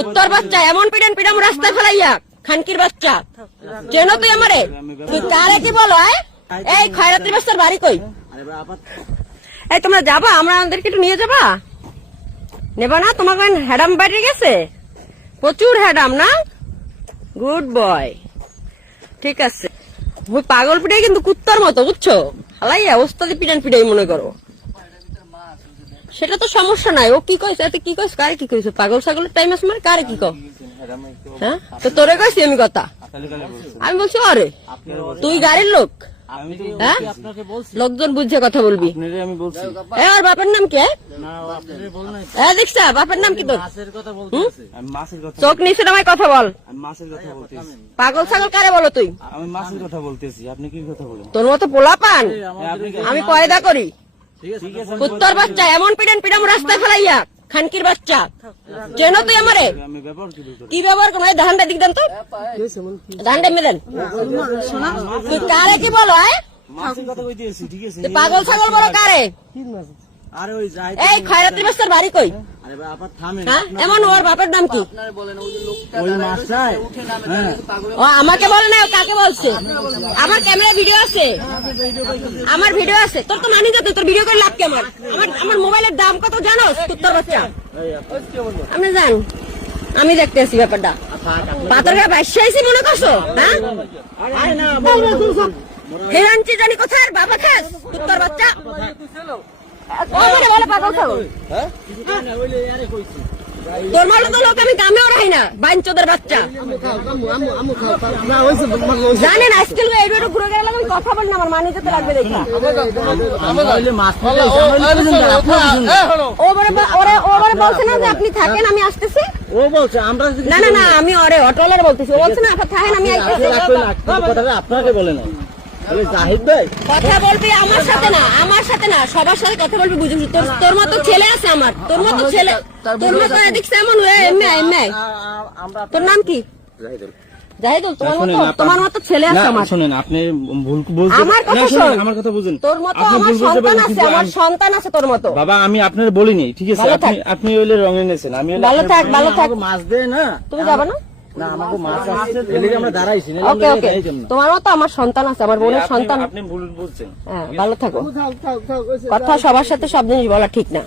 উত্তর বাচ্চা এমন পিটান পিটাম রাস্তায় ফেলাইয়া খানকির বাচ্চা চেন তুই আমারে তুই কারে কি বলো এই খয়রাত্রী বাচ্চার বাড়ি কই এই তোমরা যাবা আমরা আমাদেরকে একটু নিয়ে যাবা নেবা না তোমাকে হ্যাডাম বেড়ে গেছে প্রচুর হ্যাডাম না গুড বয় ঠিক আছে ওই পাগল পিটাই কিন্তু কুত্তার মতো বুঝছো হালাইয়া ওস্তাদি পিটান পিটাই মনে করো সেটা তো সমস্যা নাই ও কি কইছে এতে কি কইছে কারে কি কইছে পাগল ছাগলের টাইম আছে মানে কারে কি কও হ্যাঁ তো তোরে কইছি আমি কথা আমি বলছি আরে তুই গাড়ির লোক হ্যাঁ লোকজন বুঝে কথা বলবি আর বাপের নাম কি হ্যাঁ দেখছা বাপের নাম কি তোর চোখ নিচে নামায় কথা বল পাগল ছাগল কারে বলো তুই আমি মাছের কথা বলতেছি আপনি কি কথা বলেন তোর মতো পোলা পান আমি কয়দা করি কুত্তার বাচ্চা এমন পিটান পিটাম রাস্তায় ফেলাইয়া খানকির বাচ্চা চেন তুই আমারে কি ব্যবহার করো ধানটা দিক দেন তো ধানটা মেদেন তুই কারে কি বলো পাগল ছাগল বলো কারে এই খয়রাত্রী বাচ্চার বাড়ি কই এমন ওর বাপের নাম কি আমাকে বলে না কাকে বলছে আমার ক্যামেরা ভিডিও আছে আমার ভিডিও আছে তোর তো মানি যাতে তোর ভিডিও করে লাভ কি আমার আমার মোবাইলের দাম কত জানো কুত্তার বাচ্চা আপনি জান আমি দেখতেছি ব্যাপারটা পাথর গায়ে বাসাইছি মনে করছো হ্যাঁ হেরানচি জানি কোথায় বাবা খাস কুত্তার বাচ্চা তোর মালো তো লোক আমি কামেও রাখি না বাইনচোদের বাচ্চা জানেন আজকাল এইটু ঘুরে গেলে আমি কথা বলি না আমার মানি যেতে লাগবে দেখা ওরে বলছে না যে আপনি থাকেন আমি আসতেছি ও বলছে আমরা না না না আমি ওরে অটোলার বলতেছি ও বলছে না আপনি থাকেন আমি আপনাকে বলে না জাহিদ ভাই কথা বলবি আমার সাথে না সবার সাথে কথা বলবি বুঝিস তোর মতো ছেলে আছে আমার তোর মতো ছেলে তোর মতো দেখছে এমন এমনি তোর নাম কি জাহিদুল তোমার মতো ছেলে আছে আমার শুনেন আপনি ভুল বলছেন আমার কথা বুঝুন তোর মতো আমার সন্তান আছে আমার সন্তান আছে তোর মতো বাবা আমি আপনার বলিনি ঠিক আছে আপনি হইলে রঙে নেছেন আমি ভালো থাক মাছ দে না তুমি যাবে না না আমাকে মাছ আছে এদিকে আমরা দাঁড়াইছি না ওকে তোমার মতো আমার সন্তান আছে আমার বোনের সন্তান আপনি ভুল বলছেন হ্যাঁ ভালো থাকো কথা সবার সাথে সব জিনিস বলা ঠিক না